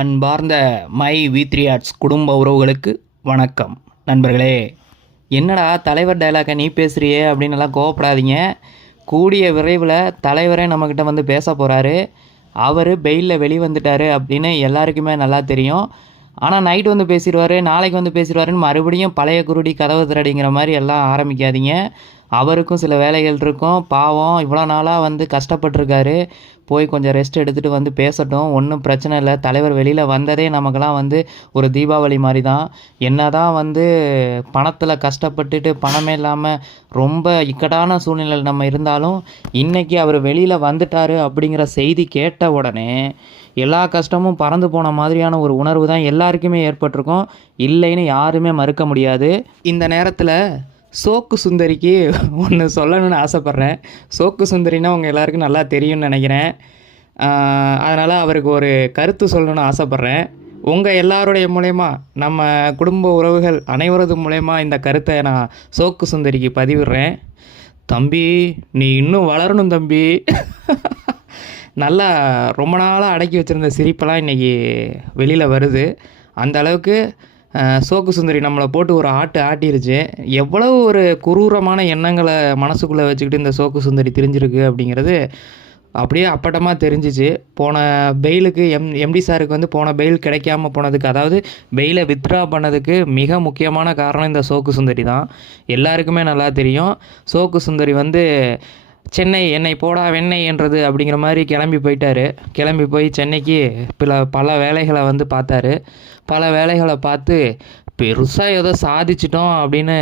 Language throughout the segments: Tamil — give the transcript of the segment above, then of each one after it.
அன்பார்ந்த மை வீத்ரி த்ரீ ஆர்ட்ஸ் குடும்ப உறவுகளுக்கு வணக்கம். நண்பர்களே என்னடா தலைவர் டைலாக்கை நீ பேசுகிறியே அப்படின்னு எல்லாம் கோவப்படாதீங்க. கூடிய விரைவில் தலைவரே நம்மக்கிட்ட வந்து பேச போகிறாரு அவர் பெயிலில் வெளிவந்துட்டார் அப்படின்னு எல்லாருக்குமே நல்லா தெரியும். ஆனால் நைட் வந்து பேசிடுவார் நாளைக்கு வந்து பேசிடுவாருன்னு மறுபடியும் பழைய குருடி கதவு திரடிங்கிற மாதிரி எல்லாம் ஆரம்பிக்காதீங்க. அவருக்கும் சில வேலைகள் இருக்கும். பாவம் இவ்வளோ நாளாக வந்து கஷ்டப்பட்டிருக்காரு. போய் கொஞ்சம் ரெஸ்ட் எடுத்துகிட்டு வந்து பேசட்டும். ஒன்றும் பிரச்சனை இல்லை. தலைவர் வெளியில் வந்ததே நமக்கெல்லாம் வந்து ஒரு தீபாவளி மாதிரி தான் என்ன தான் வந்து பணத்தில் கஷ்டப்பட்டுட்டு பணமே இல்லாமல் ரொம்ப இக்கட்டான சூழ்நிலையில் நம்ம இருந்தாலும் இன்றைக்கி அவர் வெளியில் வந்துட்டார் அப்படிங்கிற செய்தி கேட்ட உடனே எல்லா கஷ்டமும் பறந்து போன மாதிரியான ஒரு உணர்வு தான் எல்லாருக்குமே ஏற்பட்டிருக்கும். இல்லைன்னு யாருமே மறுக்க முடியாது. இந்த நேரத்தில் சோக்கு சுந்தரிக்கு ஒன்று சொல்லணும்னு ஆசைப்பட்றேன். சோக்கு சுந்தரினா உங்கள் எல்லாருக்கும் நல்லா தெரியும்னு நினைக்கிறேன். அதனால் அவருக்கு ஒரு கருத்து சொல்லணும்னு ஆசைப்பட்றேன். உங்கள் எல்லாருடைய மூலயமா நம்ம குடும்ப உறவுகள் அனைவரது மூலயமா இந்த கருத்தை நான் சோக்கு சுந்தரிக்கு பதிவிடுறேன். தம்பி நீ இன்னும் வளரணும் தம்பி. நல்லா ரொம்ப நாளாக அடக்கி வச்சுருந்த சிரிப்பெல்லாம் இன்றைக்கி வெளியில் வருது. அந்த அளவுக்கு சோக்கு சுந்தரி நம்மளை போட்டு ஒரு ஆட்டு ஆட்டிருச்சு. எவ்வளவு ஒரு குரூரமான எண்ணங்களை மனசுக்குள்ளே வச்சுக்கிட்டு இந்த சோக்கு சுந்தரி தெரிஞ்சிருக்கு அப்படிங்கிறது அப்படியே அப்பட்டமாக தெரிஞ்சிச்சு. போன பெயிலுக்கு எம் எம்டி சாருக்கு வந்து போன பெயில் கிடைக்காம போனதுக்கு அதாவது பெயிலை வித்ட்ரா பண்ணதுக்கு மிக முக்கியமான காரணம் இந்த சோக்கு சுந்தரி தான். எல்லாருக்குமே நல்லா தெரியும். சோக்கு சுந்தரி வந்து சென்னை என்னை போடா வெண்ணெய் என்றது அப்படிங்கிற மாதிரி கிளம்பி போயிட்டாரு. கிளம்பி போய் சென்னைக்கு பல பல வேலைகளை வந்து பார்த்தாரு. பல வேலைகளை பார்த்து பெருசாக ஏதோ சாதிச்சிட்டோம் அப்படின்னு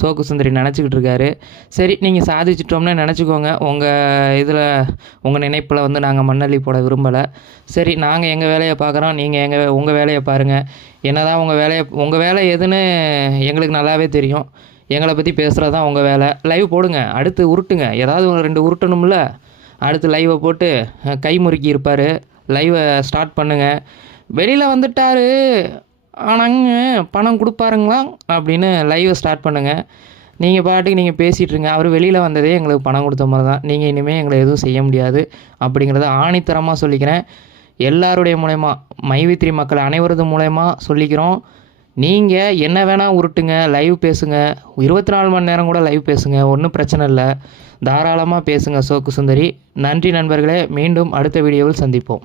சோக்கு சுந்தரி நினச்சிக்கிட்டு இருக்காரு. சரி நீங்கள் சாதிச்சிட்டோம்னு நினச்சிக்கோங்க. உங்கள் இதில் உங்கள் நினைப்பில் வந்து நாங்கள் மண்ணள்ளி போட விரும்பலை. சரி நாங்கள் எங்கள் வேலையை பார்க்குறோம். நீங்கள் எங்கள் உங்கள் வேலையை பாருங்கள் என்னதான் உங்கள் வேலையை உங்கள் வேலை எதுன்னு எங்களுக்கு நல்லாவே தெரியும். எங்களை பற்றி பேசுகிறது தான் உங்கள் வேலை. லைவ் போடுங்க. அடுத்து உருட்டுங்க. ஏதாவது ஒரு ரெண்டு உருட்டணும்ல? அடுத்து லைவை போட்டு கை முறுக்கி இருப்பார். லைவை ஸ்டார்ட் பண்ணுங்கள் வெளியில் வந்துட்டாரு. ஆனாங்க பணம் கொடுப்பாருங்களா? அப்படின்னு லைவை ஸ்டார்ட் பண்ணுங்கள் நீங்கள் பாட்டுக்கு நீங்கள் பேசிகிட்ருங்க அவர் வெளியில் வந்ததே எங்களுக்கு பணம் கொடுத்த மாதிரி தான் நீங்கள் இனிமேல் எங்களை எதுவும் செய்ய முடியாது. அப்படிங்கிறத ஆணித்தரமாக சொல்லிக்கிறேன். எல்லாருடைய மூலயமா மைவித்திரி மக்கள் அனைவரது மூலயமா சொல்லிக்கிறோம். நீங்கள் என்ன வேணால் உருட்டுங்க லைவ் பேசுங்க. இருபத்தி நாலு மணி நேரம் கூட லைவ் பேசுங்க. ஒன்றும் பிரச்சனை இல்லை. தாராளமாக பேசுங்க சோக்கு சுந்தரி. நன்றி நண்பர்களே. மீண்டும் அடுத்த வீடியோவில் சந்திப்போம்.